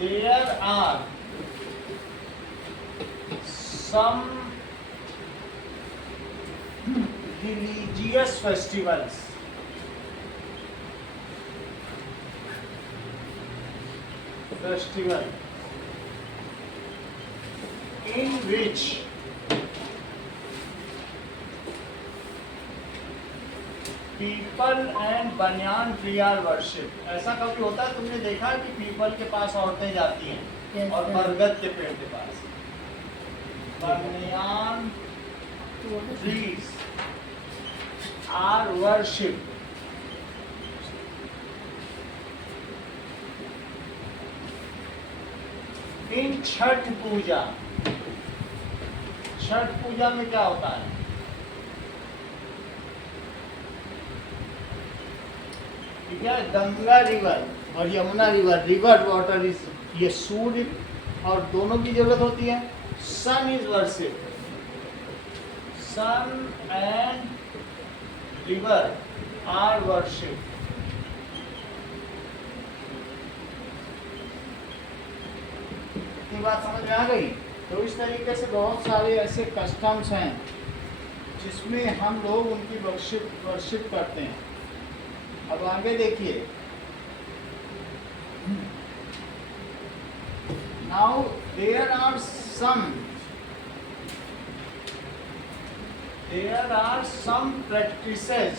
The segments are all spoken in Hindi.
there are some religious festivals in which peepal and banyan tree are worship. ऐसा कभी होता है तुमने देखा है कि पीपल के पास औरतें जाती हैं और बरगद के पेड़ के पास banyan trees are worship. In Chhath Puja, Chhath Puja में क्या होता है? ठीक है, गंगा रिवर और Yamuna river, river water is, ये सूर्य और दोनों की जरूरत होती है। Sun is worship, sun and river are worship. इतनी बात समझ में आ गई? तो इस तरीके से बहुत सारे ऐसे कस्टम्स हैं जिसमें हम लोग उनकी वर्शिप करते हैं। अब आगे देखिए, now there are some practices,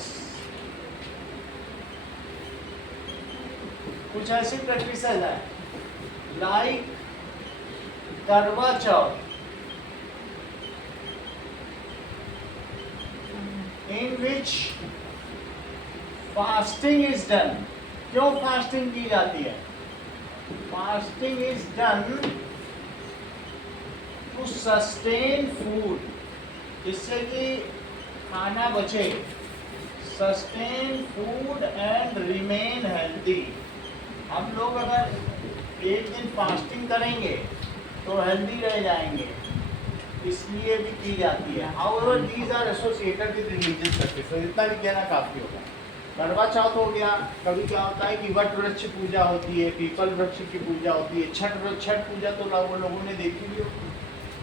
कुछ ऐसी प्रैक्टिसेस है like Karva Chauth, in which fasting is done। क्यों फास्टिंग की जाती है? Fasting is done to sustain food, जिससे कि खाना बचे, sustain food and remain healthy. हम लोग अगर एक दिन फास्टिंग करेंगे तो हेल्दी रह जाएंगे, इसलिए भी की जाती है। However these are associated with religious practices. इतना भी कहना काफी होगा। करवा चौथ हो गया, कभी क्या होता है कि वट वृक्ष पूजा होती है, पीपल वृक्ष की पूजा होती है, छठ पूजा तो लोगों ने देखी भी हो।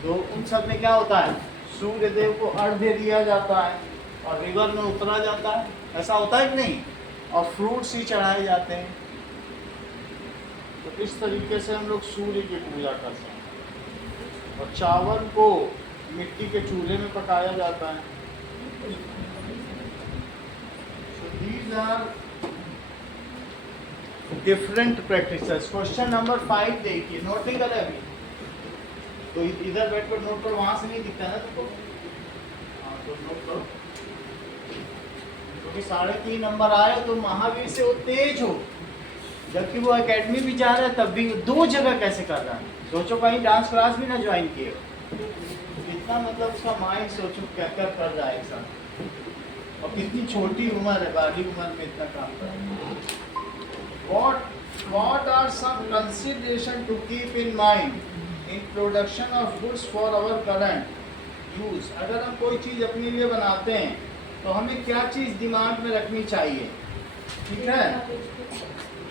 तो उन सब में क्या होता है, सूर्य देव को अर्घ्य दिया जाता है और रिवर में उतरा जाता है, ऐसा होता है कि नहीं, और फ्रूट्स ही चढ़ाए जाते हैं। तो इस तरीके से हम लोग सूर्य की पूजा करते हैं। और चावल को मिट्टी के चूल्हे में पकाया जाता है। So these are different practices। Question number 5 देखिए, नोट नहीं करे अभी तो इधर बैठ कर नोट करो, वहां से नहीं दिखता है तुमको। हाँ तो नोट करो, क्योंकि 3.5 नंबर आए तो महावीर से वो तेज हो, जबकि वो एकेडमी भी जा रहा है तब भी 2 जगह कैसे कर रहा है। सोचो कहीं डांस क्लास भी ना ज्वाइन किए, इतना मतलब उसका माइंड सोचो क्या क्या कर रहा है एक साथ, और कितनी छोटी उम्र है, 12वीं उम्र में इतना काम कर रहा है। What are some consideration to keep in mind in production of goods for our current use? अगर हम कोई चीज़ अपने लिए बनाते हैं तो हमें क्या चीज़ दिमाग में रखनी चाहिए? ठीक है,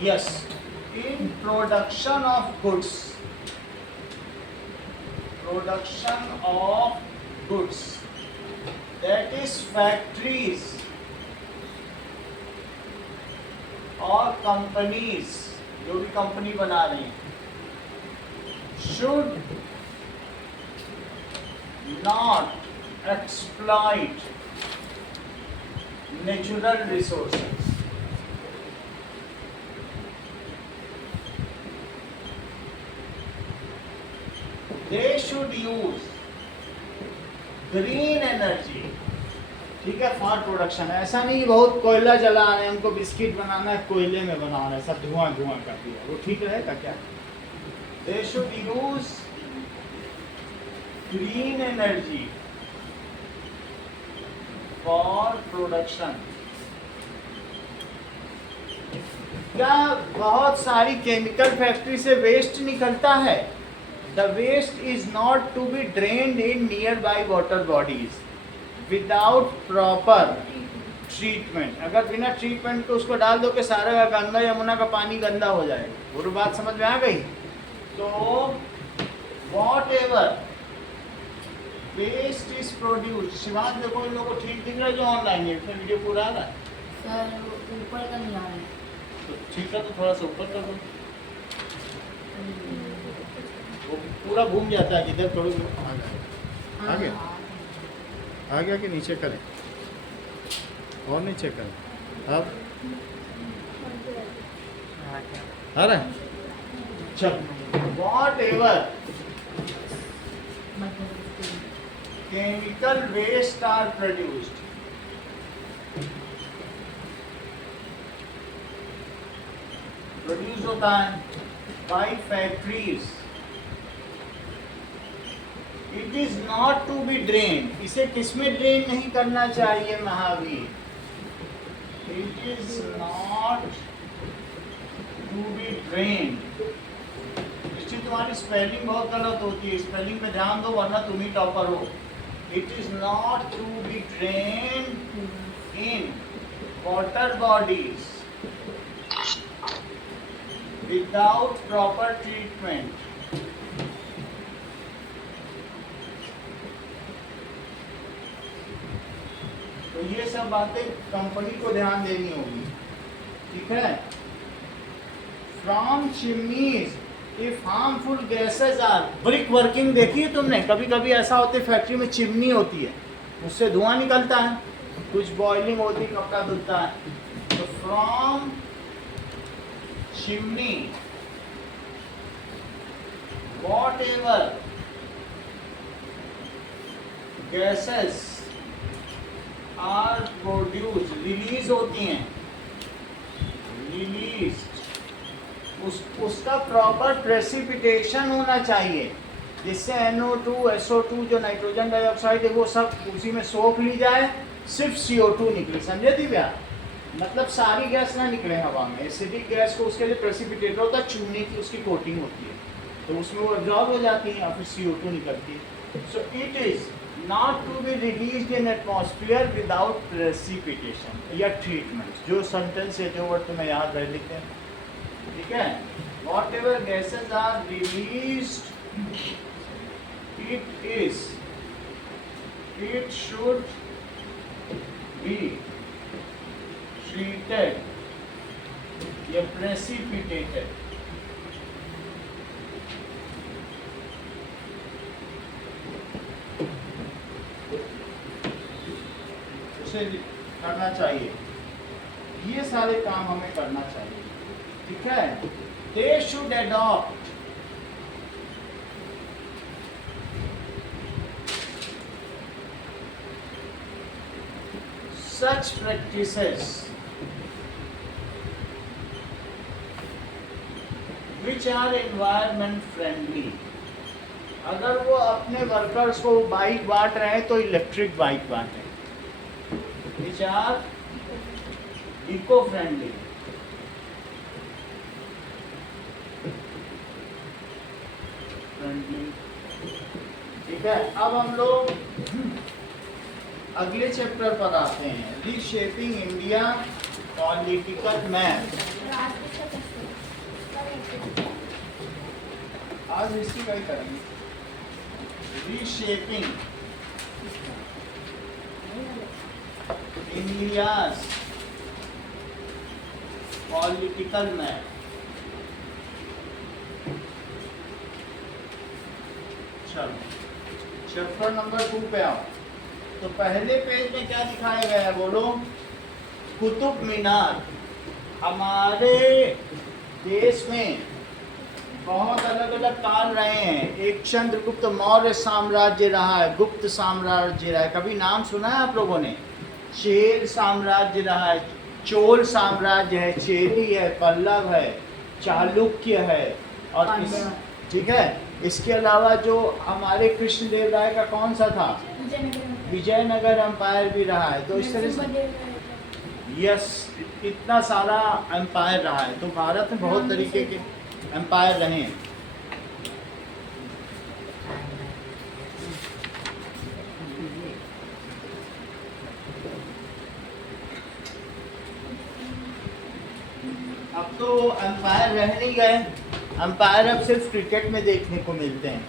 yes, in production of goods, production of goods, that is factories or companies, जो भी कंपनी बना रही हैं, should not exploit natural resources। They should use green energy, ठीक है, फॉर प्रोडक्शन। ऐसा नहीं बहुत कोयला जला रहे हैं, उनको बिस्किट बनाना है कोयले में बनाना है, सब धुआं कर दिया, वो ठीक रहेगा क्या? They should use green energy for production। क्या बहुत सारी केमिकल फैक्ट्री से वेस्ट निकलता है? The waste is not to be drained in nearby water bodies without proper treatment। अगर बिना ट्रीटमेंट को उसको डाल दो कि सारा गंगा यमुना का पानी गंदा हो जाएगा। वो बात समझ में आ गई? तो whatever waste is produce, Shivansh देखो इन लोगों को ठीक दिख रहा है जो ऑनलाइन है, इसमें वीडियो पूरा आ रहा है सर ऊपर का नहीं आ रहा है। तो ठीक है, तो थोड़ा सा ऊपर कर दो, वो पूरा घूम जाता है, किधर थोड़ी आ गया, आ गया, आ गया कि नीचे करें और नीचे करें, अब आ रहा है। चलो what ever chemical waste are produced, produce होता है by factories, it is not to be drained, इसे किसमें ड्रेन नहीं करना चाहिए Mahavir, it is not to be drained। इसकी तुम्हारी स्पेलिंग बहुत गलत होती है, स्पेलिंग पे ध्यान दो वरना तुम ही टॉपर हो। It is not to be drained in water bodies without proper treatment। तो ये सब बातें कंपनी को ध्यान देनी होगी, ठीक है। From chimneys if harmful gases are, brick working देखी है तुमने, कभी कभी ऐसा होता है फैक्ट्री में चिमनी होती है, उससे धुआं निकलता है, कुछ बॉइलिंग होती है, कपड़ा धुलता है, तो from chimney whatever gases are produce, release होती हैं, रिलीज, उसका प्रॉपर प्रेसिपिटेशन होना चाहिए, जिससे NO2 SO2 जो नाइट्रोजन डाइऑक्साइड है वो सब उसी में सोख ली जाए, सिर्फ CO2 निकले, समझे दिव्या, मतलब सारी गैस ना निकले हवा में। एसिडिक गैस को उसके लिए प्रेसिपिटेटर होता है, चूने की उसकी कोटिंग होती है, तो उसमें वो एब्जॉर्ब हो जाती है और फिर CO2 निकलती है। So it is not to be released in atmosphere without precipitation या ट्रीटमेंट। जो सेंटेंस है, जो वर्ड तुम्हें याद रह लिखते हैं, ठीक है। Whatever gases are released it should be treated या precipitated। उसे करना चाहिए, ये सारे काम हमें करना चाहिए, ठीक है। They should adopt such practices which are environment friendly। अगर वो अपने वर्कर्स को बाइक बांट रहे हैं तो इलेक्ट्रिक बाइक बांटें, which are eco friendly। ठीक है, अब हम लोग अगले चैप्टर पर आते हैं, रीशेपिंग इंडिया पॉलिटिकल मैप। आज हिस्ट्री का ही करेंगे, रीशेपिंग इंडियाज पॉलिटिकल मैप। चलो चैप्टर नंबर 2 पे आओ। तो पहले पेज में क्या दिखाया गया है बोलो? कुतुब मीनार। हमारे देश में बहुत अलग अलग काल रहे हैं। एक चंद्रगुप्त मौर्य साम्राज्य रहा है, गुप्त साम्राज्य रहा है, कभी नाम सुना है आप लोगों ने? चेर साम्राज्य रहा है, चोल साम्राज्य है, चेदी है, पल्लव है, चालुक्य है, और ठीक है। इसके अलावा जो हमारे कृष्णदेव राय का कौन सा था? विजयनगर एम्पायर भी रहा है। तो इस तरह से यस, इतना सारा एम्पायर रहा है। तो भारत में बहुत तरीके के एम्पायर रहे हैं। अब तो एम्पायर रह नहीं गए, अंपायर अब सिर्फ क्रिकेट में देखने को मिलते हैं,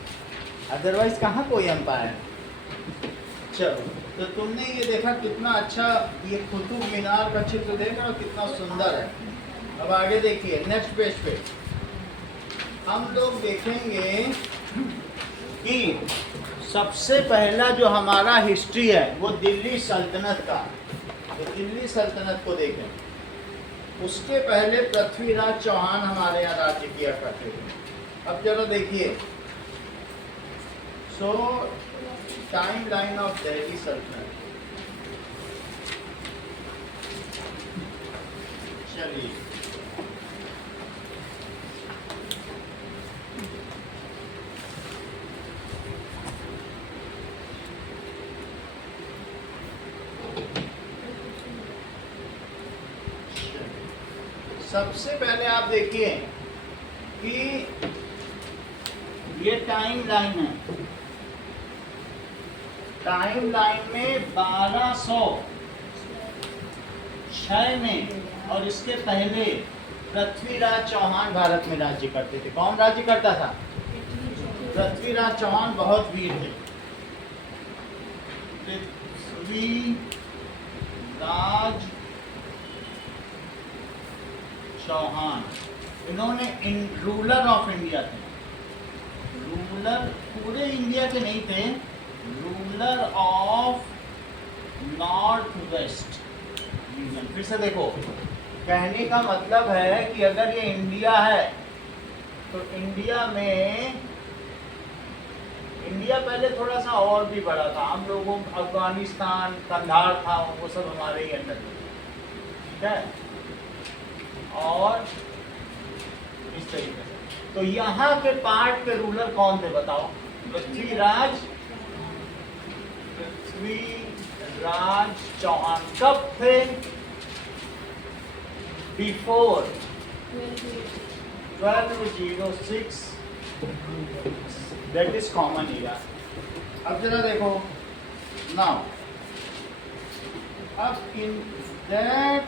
अदरवाइज कहाँ कोई अंपायर। चलो, तो तुमने ये देखा कितना अच्छा, ये कुतुब मीनार का चित्र देख रहे हो कितना सुंदर है। अब आगे देखिए नेक्स्ट पेज पे हम लोग देखेंगे कि सबसे पहला जो हमारा हिस्ट्री है वो दिल्ली सल्तनत का। तो दिल्ली सल्तनत को देखें। उसके पहले पृथ्वीराज चौहान हमारे यहाँ राज्य किया करते थे। अब जरा देखिए, सो टाइम लाइन ऑफ दिल्ली सल्तनत। चलिए, सबसे पहले आप देखिए कि ये टाइम लाइन है। टाइम लाइन में 1206 में और इसके पहले पृथ्वीराज चौहान भारत में राज्य करते थे। कौन राज्य करता था? पृथ्वीराज चौहान बहुत वीर थे। पृथ्वीराज चौहान, इन्होंने रूलर ऑफ इंडिया थे। रूलर पूरे इंडिया के नहीं थे, ruler of north west region. फिर से देखो, कहने का मतलब है कि अगर ये इंडिया है तो इंडिया में, इंडिया पहले थोड़ा सा और भी बड़ा था। हम लोगों, अफगानिस्तान, कंधार था, वो सब हमारे ही अंडर में, ठीक है। और इस तरीके से, तो यहाँ के पार्ट के रूलर कौन थे बताओ? पृथ्वीराज चौहान। कब थे? Before 1206, that is common era. अब जरा देखो नाउ, अब in that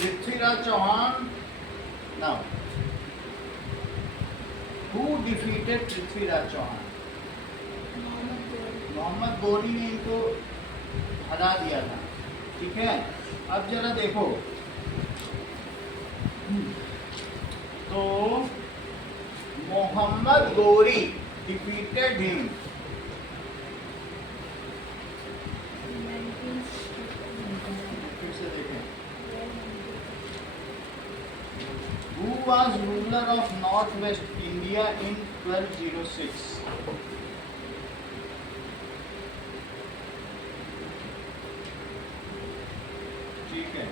Prithviraj Chauhan, now who defeated Prithviraj Chauhan? Mohammad Ghori ने इनको हरा दिया था, ठीक है। अब जरा देखो, तो मोहम्मद गौरी डिफीटेड हिम। फिर से देखें, who was ruler of northwest India in 1206? ठीक है,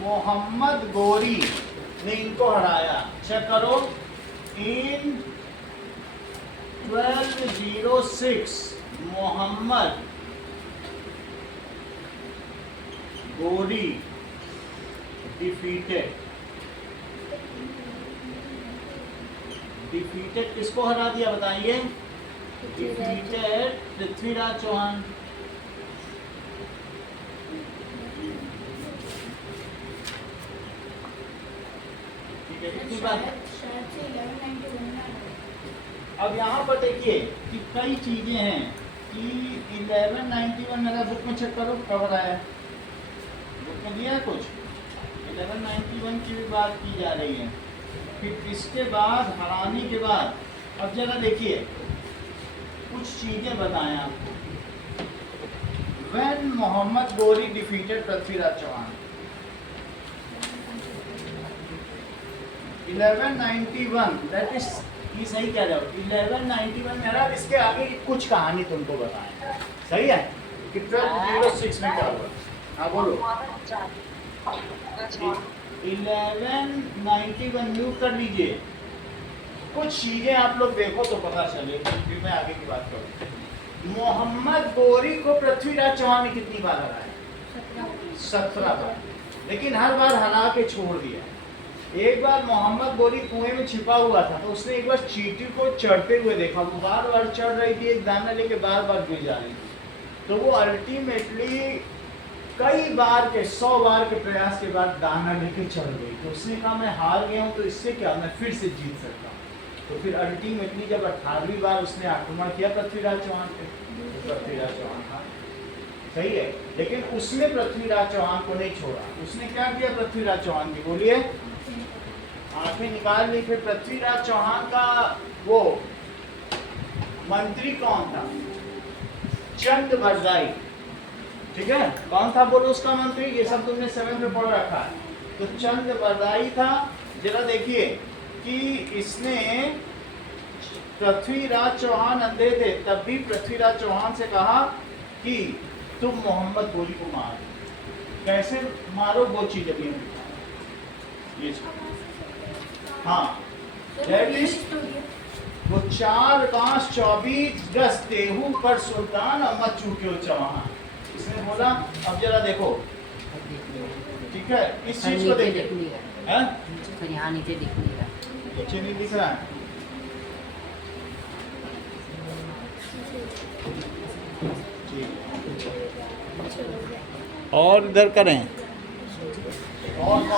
मोहम्मद गौरी ने इनको हराया। चेक करो, इन 1206 मोहम्मद गौरी डिफीटेड किसको हरा दिया बताइए? डिफीटेड पृथ्वीराज चौहान। ठीक है, कितनी बात? अब यहाँ पर देखिए कि कई चीजें हैं कि 1191 मेरा बुक में चेक करो कब आया है, बुक में दिया है कुछ। 1191 की भी बात की जा रही है। फिर इसके बाद हराने के बाद अब जरा देखिए कुछ चीजें बताएं आपको। When Mohammad Ghori defeated Prithviraj Chauhan 1191, that is, ये सही कह रहे हो 1191 मेरा। इसके आगे कुछ कहानी तुमको बताएं, सही है कि 1206 में क्या हुआ? हाँ बोलो। 1191 म्यूट कर लीजिए। कुछ चीजें आप लोग देखो तो पता चले, फिर मैं आगे की बात करूँ। मोहम्मद गौरी को पृथ्वीराज चौहान ने कितनी बार हराया? 17 बार, लेकिन हर बार हरा के छोड़ दिया। एक बार मोहम्मद गौरी कुएं में छिपा हुआ था तो उसने एक बार चींटी को चढ़ते हुए देखा, वो बार बार चढ़ रही थी, एक दाना लेके बार बार गिर जा रही थी। तो वो अल्टीमेटली कई बार के 100 बार के प्रयास के बाद दाना लेके चल गई, तो उसने कहा मैं हार गया हूँ, तो इससे क्या मैं फिर से जीत सकता हूँ। तो फिर अल्टीमेटली जब 18वीं बार उसने आक्रमण किया पृथ्वीराज चौहान पे, तो पृथ्वीराज चौहान था, सही है। लेकिन उसने पृथ्वीराज चौहान को नहीं छोड़ा। उसने क्या किया पृथ्वीराज चौहान की, बोलिए? आंखें निकाल ली। फिर पृथ्वीराज चौहान का वो मंत्री कौन था? चंद बरदाई, ठीक है। कौन था बोलो उसका मंत्री? ये सब तुमने 7th में पढ़ रखा है। तो चंद बरदाई था। जरा देखिए कि इसने पृथ्वीराज चौहान अंधे थे, तब भी पृथ्वीराज चौहान से कहा कि तुम मोहम्मद गोली को मारो। कैसे मारो वो चीज अभी हम ये हाँ, वो 4 कांच 24 गज तेहू पर सुल्तान अहमद चूक्यो चौहान, इसने बोला। अब जरा देखो, ठीक है, इस चीज को देखिए, हैं? तो यहाँ नीचे दिख नहीं रहा, नीचे नहीं दिख रहा है। और इधर करें और